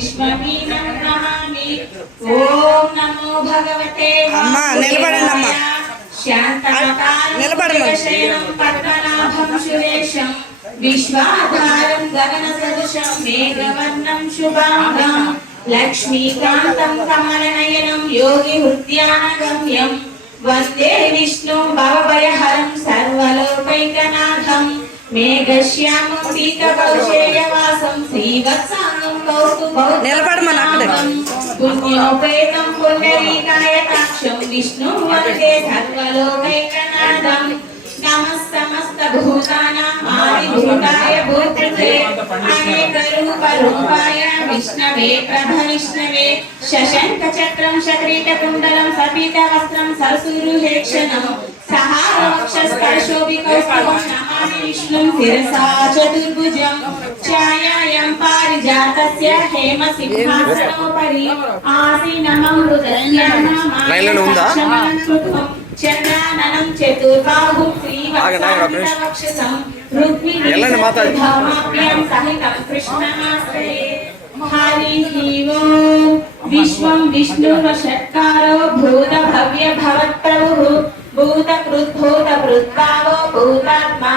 విశ్వమీనం నమామి ఓం నమో భగవతే అమ్మా, నిలబడండి అమ్మా. శయనం పద్మనాభం సురేశం. విశ్వాధారం గగన సదృశం. మేఘవర్ణం శుభాంగం. లక్ష్మీకాంతం కమలనయనం. యోగి హృద్యానగమ్యం. వందే విష్ణు భవభయహరం. సర్వలోకైకనాథం. మేఘశ్యామం పీతకౌశేయవాసం శ్రీవత్సాంగం కౌస్తుభౌ పుణ్యోపేతం పుండరీకాయతాక్షం విష్ణు వందే సర్వలోకైకనాథం భూతానాం ఆదిభూతాయ భూతృతే అనేక రూప రూపాయ విష్ణవే ప్రభ విష్ణవే శశంక చక్రం శక్రీట కుండలం సపీత వస్త్రం సరసూరుహేక్షణం సహార పారిజాతస్య హేమ సింహాసనోపరి లైన్లోనే ఉందా? ఆసీనమం చంద్రాననం చతుర్బాహు. శ్రీవత్సాంగవక్షసం రుక్మిణీ. సత్యభామాభ్యాం సహితం కృష్ణమాశ్రయే హరిః ఓం విశ్వం విష్ణుర్ షట్కారో భూత భవ్య భవత్ప్రభుః భూత కృద్భూత కృద్భావో భూతాత్మా